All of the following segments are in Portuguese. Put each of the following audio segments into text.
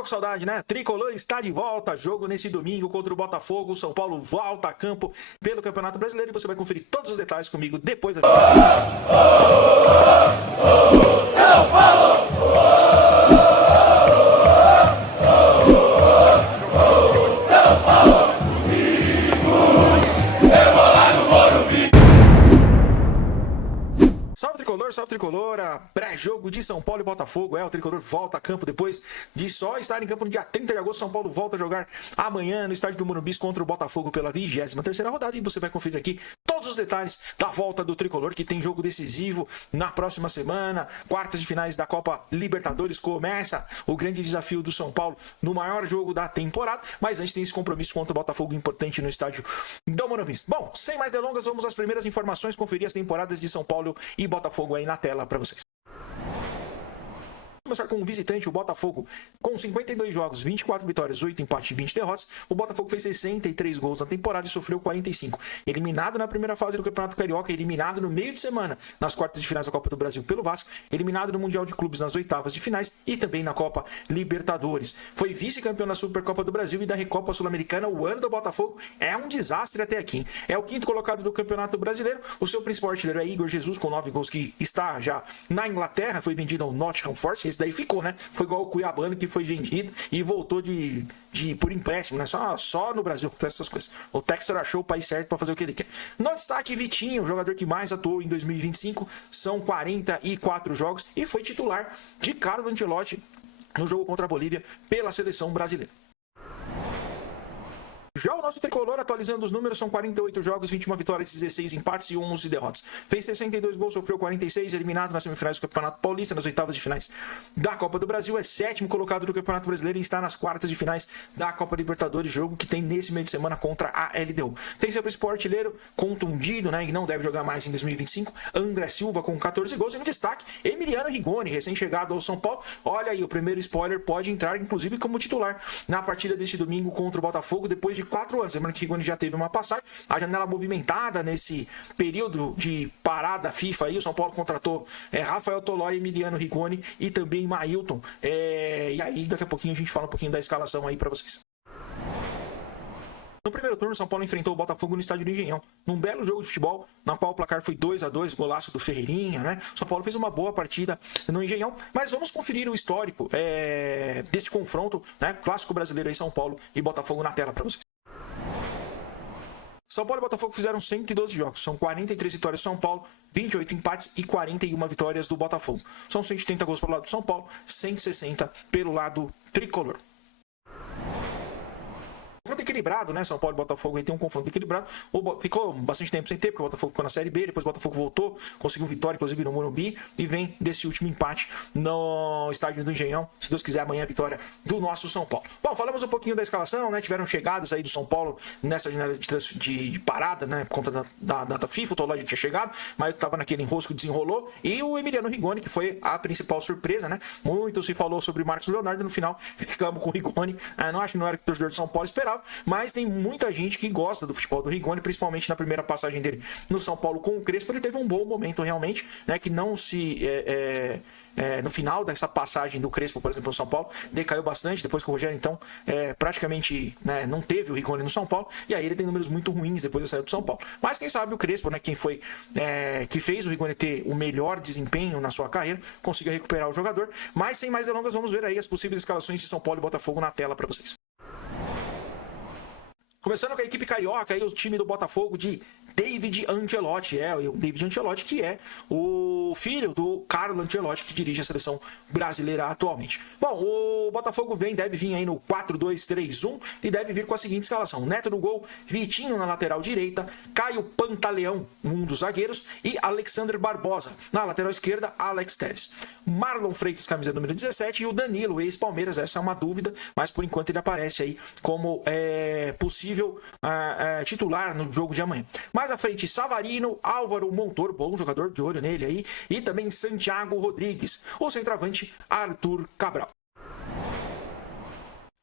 Tava com saudade, né? Tricolor está de volta. Jogo nesse domingo contra o Botafogo. O São Paulo volta a campo pelo Campeonato Brasileiro e você vai conferir todos os detalhes comigo depois da São Paulo! Salve Tricolor, pré-jogo de São Paulo e Botafogo. O Tricolor volta a campo depois de só estar em campo no dia 30 de agosto. São Paulo volta a jogar amanhã no estádio do Morumbi contra o Botafogo pela 23ª rodada. E você vai conferir aqui todos os detalhes da volta do Tricolor, que tem jogo decisivo na próxima semana. Quartas de finais da Copa Libertadores. Começa o grande desafio do São Paulo no maior jogo da temporada. Mas antes tem esse compromisso contra o Botafogo importante no estádio do Morumbi. Bom, sem mais delongas, vamos às primeiras informações. Conferir as temporadas de São Paulo e Botafogo aí na tela para vocês. Começar com o visitante, o Botafogo, com 52 jogos, 24 vitórias, 8 empates e 20 derrotas. O Botafogo fez 63 gols na temporada e sofreu 45. Eliminado na primeira fase do Campeonato Carioca, eliminado no meio de semana nas quartas de finais da Copa do Brasil pelo Vasco, eliminado no Mundial de Clubes nas oitavas de finais e também na Copa Libertadores. Foi vice-campeão da Supercopa do Brasil e da Recopa Sul-Americana. O ano do Botafogo é um desastre até aqui. É o quinto colocado do Campeonato Brasileiro. O seu principal artilheiro é Igor Jesus, com 9 gols, que está já na Inglaterra. Foi vendido ao Nottingham Forest. Esse daí ficou, né? Foi igual o Cuiabano, que foi vendido e voltou por empréstimo, né? Só no Brasil acontece essas coisas. O Textor achou o país certo para fazer o que ele quer. No destaque, Vitinho, o jogador que mais atuou em 2025, são 44 jogos e foi titular de Carlo Ancelotti no jogo contra a Bolívia pela seleção brasileira. Já o nosso Tricolor, atualizando os números, são 48 jogos, 21 vitórias, 16 empates e 11 derrotas. Fez 62 gols, sofreu 46, eliminado nas semifinais do Campeonato Paulista, nas oitavas de finais da Copa do Brasil. É sétimo colocado do Campeonato Brasileiro e está nas quartas de finais da Copa Libertadores, jogo que tem nesse meio de semana contra a LDU. Tem seu principal artilheiro contundido, né, e não deve jogar mais em 2025, André Silva, com 14 gols. E no destaque, Emiliano Rigoni, recém-chegado ao São Paulo. Olha aí, o primeiro spoiler, pode entrar inclusive como titular na partida deste domingo contra o Botafogo, depois de 4 anos. Lembrando que Rigoni já teve uma passagem, a janela movimentada nesse período de parada FIFA aí. O São Paulo contratou Rafael Tolói, Emiliano Rigoni e também Mailton. E aí daqui a pouquinho a gente fala um pouquinho da escalação aí para vocês. No primeiro turno, o São Paulo enfrentou o Botafogo no estádio do Engenhão, num belo jogo de futebol, na qual o placar foi 2-2, golaço do Ferreirinha, né? O São Paulo fez uma boa partida no Engenhão, mas vamos conferir o histórico desse confronto, né? Clássico brasileiro aí, São Paulo e Botafogo na tela para vocês. São Paulo e Botafogo fizeram 112 jogos, são 43 vitórias do São Paulo, 28 empates e 41 vitórias do Botafogo. São 180 gols pelo lado do São Paulo, 160 pelo lado tricolor. Confronto equilibrado, né? São Paulo e Botafogo aí tem um confronto equilibrado. Ficou bastante tempo sem ter, porque o Botafogo ficou na Série B, depois o Botafogo voltou, conseguiu vitória, inclusive no Morumbi, e vem desse último empate no estádio do Engenhão. Se Deus quiser, amanhã a vitória do nosso São Paulo. Bom, falamos um pouquinho da escalação, né? Tiveram chegadas aí do São Paulo nessa janela de parada, né? Por conta da data FIFA, o Tolói já tinha chegado, mas estava naquele enrosco, desenrolou, e o Emiliano Rigoni, que foi a principal surpresa, né? Muito se falou sobre o Marcos Leonardo, no final ficamos com o Rigoni. Não era o que o torcedor de São Paulo esperava, mas tem muita gente que gosta do futebol do Rigoni, principalmente na primeira passagem dele no São Paulo com o Crespo. Ele teve um bom momento realmente, né, que não se no final dessa passagem do Crespo, por exemplo, no São Paulo, decaiu bastante, depois que o Rogério então praticamente, né, não teve o Rigoni no São Paulo, e aí ele tem números muito ruins depois de sair do São Paulo. Mas quem sabe o Crespo, né, quem foi que fez o Rigoni ter o melhor desempenho na sua carreira, consiga recuperar o jogador. Mas sem mais delongas, vamos ver aí as possíveis escalações de São Paulo e Botafogo na tela para vocês. Começando com a equipe carioca, aí o time do Botafogo de David Ancelotti. O David Ancelotti, que é o filho do Carlo Ancelotti, que dirige a seleção brasileira atualmente. Bom, o Botafogo deve vir aí no 4-2-3-1 e deve vir com a seguinte escalação: Neto no gol, Vitinho na lateral direita, Caio Pantaleão, um dos zagueiros, e Alexander Barbosa. Na lateral esquerda, Alex Telles. Marlon Freitas, camisa número 17, e o Danilo, ex-Palmeiras. Essa é uma dúvida, mas por enquanto ele aparece aí como possível titular no jogo de amanhã. Mais à frente, Savarino, Álvaro Montoro, bom jogador, de olho nele aí, e também Santiago Rodrigues. O centroavante, Arthur Cabral.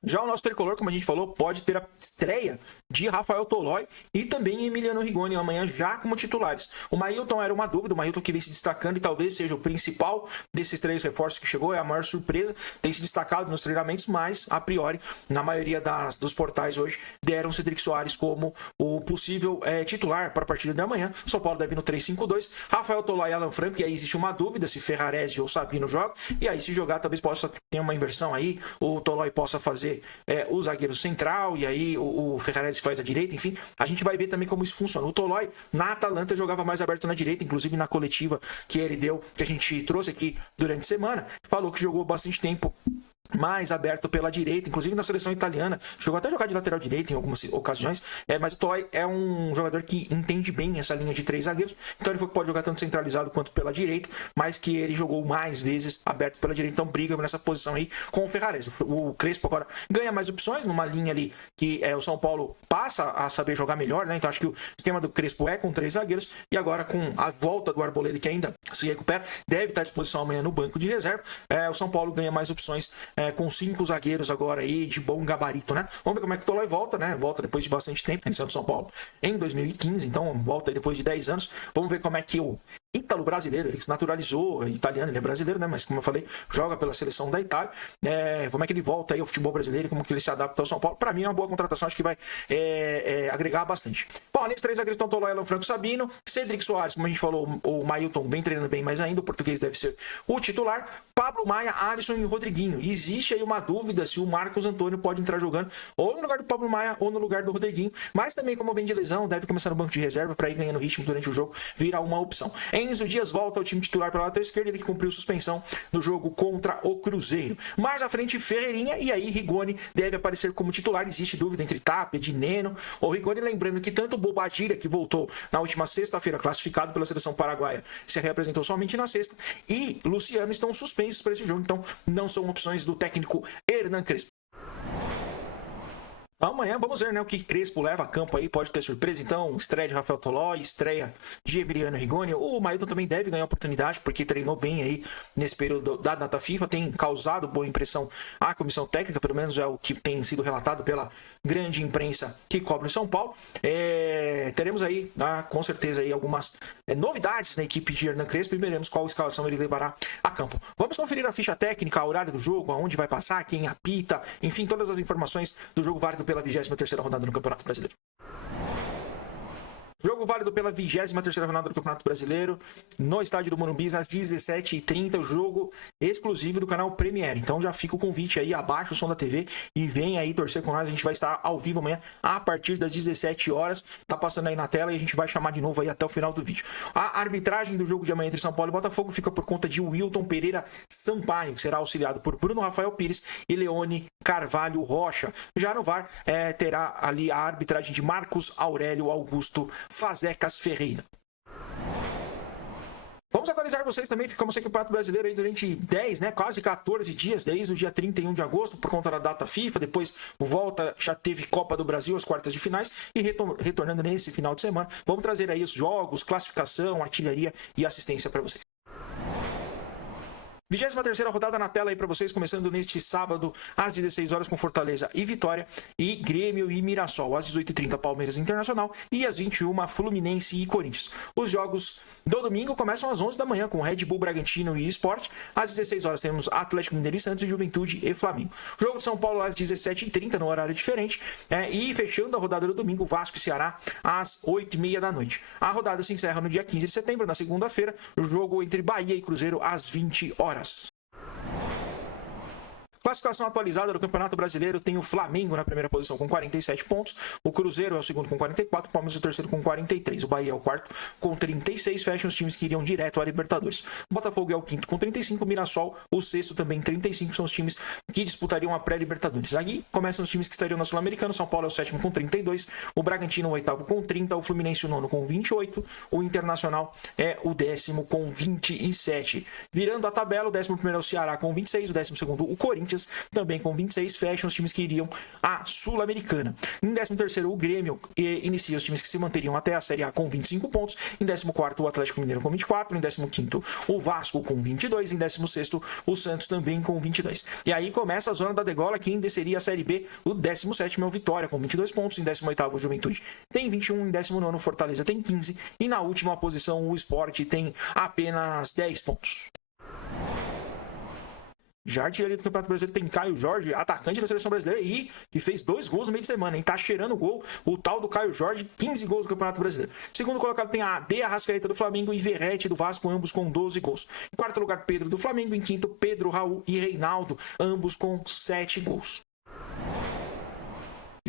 Já o nosso tricolor, como a gente falou, pode ter a estreia de Rafael Tolói e também Emiliano Rigoni amanhã já como titulares. O Mailton era uma dúvida, o Mailton que vem se destacando e talvez seja o principal desses 3 reforços que chegou, é a maior surpresa, tem se destacado nos treinamentos, mas a priori, na maioria dos portais hoje, deram Cedric Soares como o possível titular para a partida de amanhã. São Paulo deve ir no 3-5-2, Rafael Tolói e Alan Franco, e aí existe uma dúvida se Ferrarese ou Sabino joga, e aí se jogar talvez possa ter uma inversão aí, o Tolói possa fazer o zagueiro central, e aí o Ferrarese faz a direita, enfim, a gente vai ver também como isso funciona. O Tolói na Atalanta jogava mais aberto na direita, inclusive na coletiva que ele deu, que a gente trouxe aqui durante a semana, falou que jogou bastante tempo mais aberto pela direita, inclusive na seleção italiana, chegou até a jogar de lateral direito em algumas ocasiões, mas o Tolói é um jogador que entende bem essa linha de 3 zagueiros, então ele pode jogar tanto centralizado quanto pela direita, mas que ele jogou mais vezes aberto pela direita, então briga nessa posição aí com o Ferrarese. O Crespo agora ganha mais opções, numa linha ali que o São Paulo passa a saber jogar melhor, né? Então acho que o esquema do Crespo é com 3 zagueiros, e agora com a volta do Arboleda, que ainda se recupera, deve estar à disposição amanhã no banco de reserva, o São Paulo ganha mais opções com 5 zagueiros agora aí de bom gabarito, né? Vamos ver como é que o Tolói volta, né? Volta depois de bastante tempo, iniciando do São Paulo em 2015, então volta depois de 10 anos. Vamos ver como é que o ítalo brasileiro, ele se naturalizou italiano, ele é brasileiro, né? Mas como eu falei, joga pela seleção da Itália. Como é que ele volta aí ao futebol brasileiro, como que ele se adapta ao São Paulo? Para mim é uma boa contratação, acho que vai agregar bastante. Bom, além dos 3 zagueiros estão Tolói, Alan Franco, Sabino, Cedric Soares, como a gente falou, o Mailton vem treinando bem mais ainda, o português deve ser o titular, Pablo Maia, Alisson e Rodriguinho. Existe aí uma dúvida se o Marcos Antônio pode entrar jogando ou no lugar do Pablo Maia ou no lugar do Rodriguinho, mas também como vem de lesão, deve começar no banco de reserva para ir ganhando ritmo durante o jogo, virar uma opção. Enzo Dias volta ao time titular pela lateral esquerda, ele que cumpriu suspensão no jogo contra o Cruzeiro. Mais à frente, Ferreirinha, e aí Rigoni deve aparecer como titular. Existe dúvida entre Tapia, Dineno ou Rigoni, lembrando que tanto o Bobadilla, que voltou na última sexta-feira, classificado pela seleção paraguaia, se reapresentou somente na sexta, e Luciano estão suspensos para esse jogo, então não são opções do técnico Hernan Crespo. Amanhã vamos ver, né, o que Crespo leva a campo aí, pode ter surpresa, então, estreia de Rafael Tolói, estreia de Emiliano Rigoni. O Mailton também deve ganhar oportunidade, porque treinou bem aí nesse período da data FIFA, tem causado boa impressão à comissão técnica, pelo menos é o que tem sido relatado pela grande imprensa que cobre o São Paulo. Teremos aí, com certeza, aí algumas novidades na equipe de Hernan Crespo e veremos qual escalação ele levará a campo. Vamos conferir a ficha técnica, o horário do jogo, aonde vai passar, quem apita, enfim, todas as informações do jogo válido pela 23ª rodada no Campeonato Brasileiro. Jogo válido pela 23ª rodada do Campeonato Brasileiro, no estádio do Morumbi, às 17h30, o jogo exclusivo do canal Premiere. Então já fica o convite aí, abaixa o som da TV e vem aí torcer com nós. A gente vai estar ao vivo amanhã a partir das 17 horas. Tá passando aí na tela e a gente vai chamar de novo aí até o final do vídeo. A arbitragem do jogo de amanhã entre São Paulo e Botafogo fica por conta de Wilton Pereira Sampaio, que será auxiliado por Bruno Rafael Pires e Leone Carvalho Rocha. Já no VAR terá ali a arbitragem de Marcos Aurélio Augusto Fazecas Ferreira. Vamos atualizar vocês também, ficamos sem Campeonato Brasileiro aí durante 10, quase 14 dias, desde o dia 31 de agosto, por conta da data FIFA, depois volta, já teve Copa do Brasil, as quartas de finais, e retornando nesse final de semana, vamos trazer aí os jogos, classificação, artilharia e assistência para vocês. 23ª rodada na tela aí para vocês, começando neste sábado às 16 horas com Fortaleza e Vitória, e Grêmio e Mirassol, às 18h30 Palmeiras e Internacional, e às 21h Fluminense e Corinthians. Os jogos do domingo começam às 11 da manhã com Red Bull, Bragantino e Sport. Às 16 horas temos Atlético Mineiro e Santos, e Juventude e Flamengo. Jogo de São Paulo às 17h30 no horário diferente, e fechando a rodada do domingo, Vasco e Ceará às 8h30 da noite. A rodada se encerra no dia 15 de setembro, na segunda-feira, o jogo entre Bahia e Cruzeiro às 20 horas. Classificação atualizada do Campeonato Brasileiro tem o Flamengo na primeira posição com 47 pontos, o Cruzeiro é o segundo com 44, o Palmeiras é o terceiro com 43, o Bahia é o quarto com 36, fecham os times que iriam direto à Libertadores. O Botafogo é o quinto com 35, o Mirassol o sexto também 35, são os times que disputariam a pré-Libertadores. Aí começam os times que estariam na Sul-Americana, São Paulo é o sétimo com 32, o Bragantino é o oitavo com 30, o Fluminense o nono com 28, o Internacional é o décimo com 27. Virando a tabela, o 11º é o Ceará com 26, o 12º o Corinthians Corinthians, também com 26, fecham os times que iriam à Sul-Americana. Em 13º, o Grêmio inicia os times que se manteriam até a Série A com 25 pontos. Em 14º, o Atlético Mineiro com 24. Em 15º, o Vasco com 22. Em 16º, o Santos também com 22. E aí começa a zona da degola, que ainda seria a Série B. O 17º é o Vitória com 22 pontos. Em 18º, o Juventude tem 21. Em 19º, o Fortaleza tem 15. E na última posição, o Sport tem apenas 10 pontos. Já artilharia do Campeonato Brasileiro tem Caio Jorge, atacante da Seleção Brasileira, e que fez 2 gols no meio de semana, hein? Tá cheirando gol o tal do Caio Jorge, 15 gols no Campeonato Brasileiro. Segundo colocado tem a De Arrascaeta do Flamengo e Verratti do Vasco, ambos com 12 gols. Em quarto lugar, Pedro do Flamengo. Em quinto, Pedro, Raul e Reinaldo, ambos com 7 gols.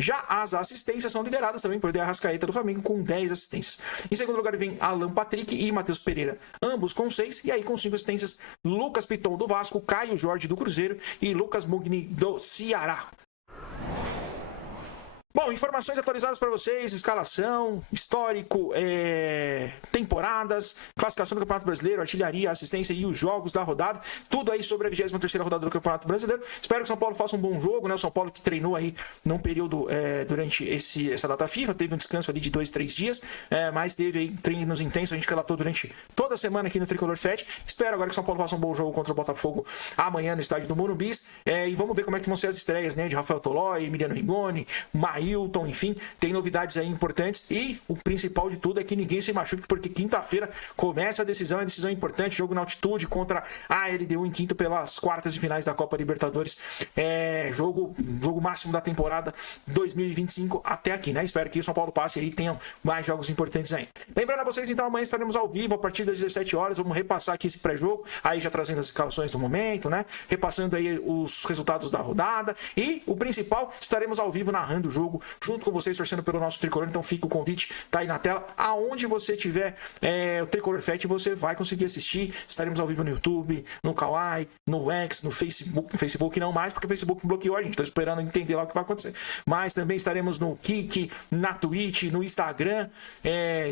Já as assistências são lideradas também por De Arrascaeta do Flamengo, com 10 assistências. Em segundo lugar vem Alan Patrick e Matheus Pereira, ambos com 6. E aí com 5 assistências, Lucas Piton do Vasco, Caio Jorge do Cruzeiro e Lucas Mugni do Ceará. Bom, informações atualizadas para vocês, escalação, histórico, temporadas, classificação do Campeonato Brasileiro, artilharia, assistência e os jogos da rodada, tudo aí sobre a 23ª rodada do Campeonato Brasileiro. Espero que o São Paulo faça um bom jogo, né? O São Paulo que treinou aí num período durante essa data FIFA, teve um descanso ali de 2-3 dias, mas teve aí treinos intensos, a gente relatou durante toda a semana aqui no Tricolor Fest. Espero agora que o São Paulo faça um bom jogo contra o Botafogo amanhã no estádio do Morumbi, e vamos ver como é que vão ser as estreias, né? De Rafael Tolói, Emiliano Rigoni, Hilton, enfim, tem novidades aí importantes, e o principal de tudo é que ninguém se machuque, porque quinta-feira começa a decisão importante, jogo na altitude contra a LDU em quinto pelas quartas de finais da Copa Libertadores, jogo máximo da temporada 2025 até aqui, né? Espero que o São Paulo passe aí e tenham mais jogos importantes aí. Lembrando a vocês, então, amanhã estaremos ao vivo a partir das 17 horas, vamos repassar aqui esse pré-jogo, aí já trazendo as escalações do momento, né? Repassando aí os resultados da rodada, e o principal, estaremos ao vivo narrando o jogo junto com vocês, torcendo pelo nosso Tricolor. Então fica o convite, tá aí na tela, aonde você tiver o Tricolor Fest, você vai conseguir assistir. Estaremos ao vivo no YouTube, no Kawaii, no X, no Facebook não mais, porque o Facebook bloqueou a gente, tô esperando entender lá o que vai acontecer, mas também estaremos no Kik, na Twitch, no Instagram,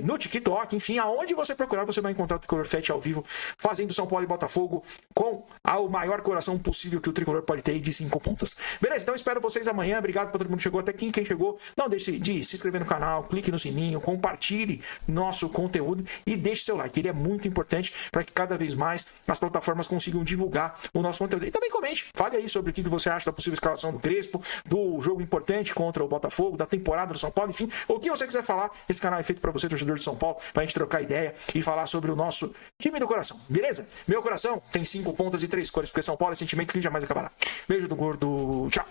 no TikTok, enfim, aonde você procurar, você vai encontrar o Tricolor Fest ao vivo, fazendo São Paulo e Botafogo com o maior coração possível que o Tricolor pode ter, de 5 pontas. Beleza? Então espero vocês amanhã. Obrigado para todo mundo que chegou até aqui. Quem chegou, não deixe de se inscrever no canal, clique no sininho, compartilhe nosso conteúdo e deixe seu like. Ele é muito importante para que cada vez mais as plataformas consigam divulgar o nosso conteúdo. E também comente, fale aí sobre o que você acha da possível escalação do Crespo, do jogo importante contra o Botafogo, da temporada do São Paulo, enfim, o que você quiser falar. Esse canal é feito para você, torcedor de São Paulo, para a gente trocar ideia e falar sobre o nosso time do coração, beleza? Meu coração tem 5 pontas e 3 cores, porque São Paulo é sentimento que jamais acabará. Beijo do gordo, tchau!